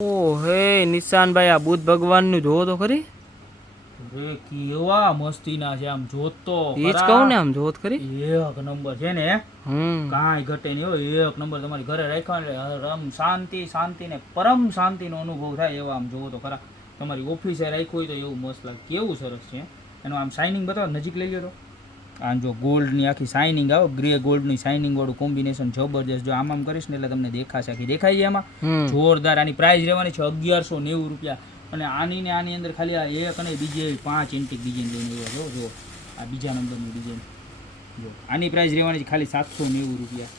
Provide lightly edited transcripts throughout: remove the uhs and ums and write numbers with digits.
ઓ હે નિશાનભાઈ, આ બુદ્ધ ભગવાનનું જોવો તો ખરી. અરે કેવા મસ્તીના છે, આમ જોત તો એ જ કહું ને, આમ જોવો તો ખરી. એક નંબર છે ને, કાંઈ ઘટે નહીં હોય. એક નંબર તમારી ઘરે રાખ્યા એટલે આમ શાંતિ શાંતિ ને પરમ શાંતિનો અનુભવ થાય એવા આમ જોવો તો ખરા. તમારી ઓફિસે રાખ્યું હોય તો એવું મસ્ત લાગે. કેવું સરસ છે એનું આમ શાઇનિંગ બતાવો, નજીક લઈ લો તો. આ જો ગોલ્ડની આખી શાઇનિંગ આવે, ગ્રે ગોલ્ડની શાઇનિંગ વાળું કોમ્બિનેશન જબરજસ્ત. જો આમ કરીશ ને એટલે તમને દેખાશે, આખી દેખાય છે એમાં જોરદાર. આની પ્રાઇસ રહેવાની છે 1190 રૂપિયા. અને આની ને આની અંદર ખાલી આ એક અને બીજી 5 ઇન્ટિક ડિઝાઇન જોઈને જો આ બીજા નંબરની ડિઝાઇન જો. આની પ્રાઇસ રહેવાની છે ખાલી 790 રૂપિયા.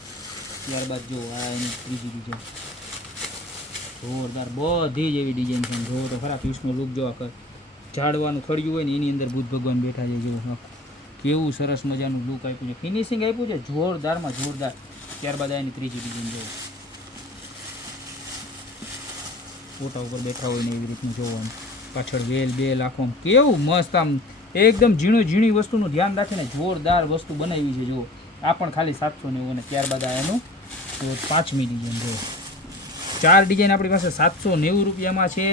ત્યારબાદ જો આ એની ત્રીજી ડિઝાઇન જોરદાર, બધી જ એવી ડિઝાઇન છે. જો તો ખરા પીસનો લુક જો ઝાડવાનું ખડ્યું હોય ને એની અંદર બુદ્ધ ભગવાન બેઠા છે. જો કેવું સરસ મજાનું લુક આપ્યું છે, ફિનિશિંગ આપ્યું છે જોરદારમાં જોરદાર. ત્યારબાદ એની ત્રીજી ડિઝાઇન જો ફોટા ઉપર બેઠા હોય ને એવી રીતનું જોવાનું. પાછળ વેલ બેલ આખો કેવું મસ્ત, આમ એકદમ ઝીણી વસ્તુનું ધ્યાન રાખીને જોરદાર વસ્તુ બનાવી છે. જો આ પણ ખાલી 790. અને ત્યારબાદ આ એનું પાંચમી ડિઝાઇન જો. 4 ડિઝાઇન આપણી પાસે 790 રૂપિયામાં છે.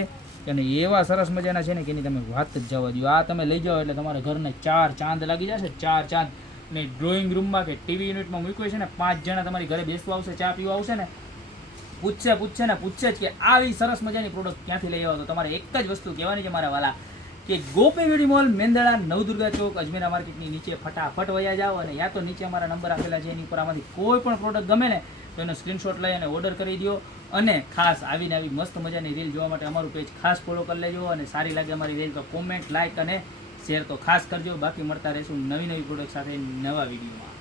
અને એવા સરસ મજાના છે ને કે એની તમે વાત જ જવા દો. આ તમે લઈ જાઓ એટલે તમારા ઘરને 4 ચાંદ લાગી જશે. 4 ચાંદ. ને ડ્રોઈંગ રૂમમાં કે ટીવી યુનિટમાં મૂક્યું છે ને, 5 જણા તમારી ઘરે બેસવા આવશે, ચા પીવા આવશે ને, પૂછશે જ કે આવી સરસ મજાની પ્રોડક્ટ ક્યાંથી લઈ આવો. તો તમારે એક જ વસ્તુ કહેવાની છે મારા વાલા, કે ગોપી વીડી મોલ, મેંદડા, નવદુર્ગા ચોક, અજમેરા માર્કેટની નીચે ફટાફટ વયા જાઓ. અને યા તો નીચે અમારા નંબર આપેલા છે, એની ઉપર આમાંથી કોઈ પણ પ્રોડક્ટ ગમે ને તો એનો સ્ક્રીનશોટ લઈ અને ઓર્ડર કરી દો. અને ખાસ આવીને આવી મસ્ત મજાની રીલ જોવા માટે અમારું પેજ ખાસ ફોલો કરી લેજો. અને સારી લાગે અમારી રીલ તો કોમેન્ટ, લાઇક અને શેર તો ખાસ કરજો. બાકી મળતા રહીશું નવી પ્રોડક્ટ સાથે નવા વિડીયોમાં.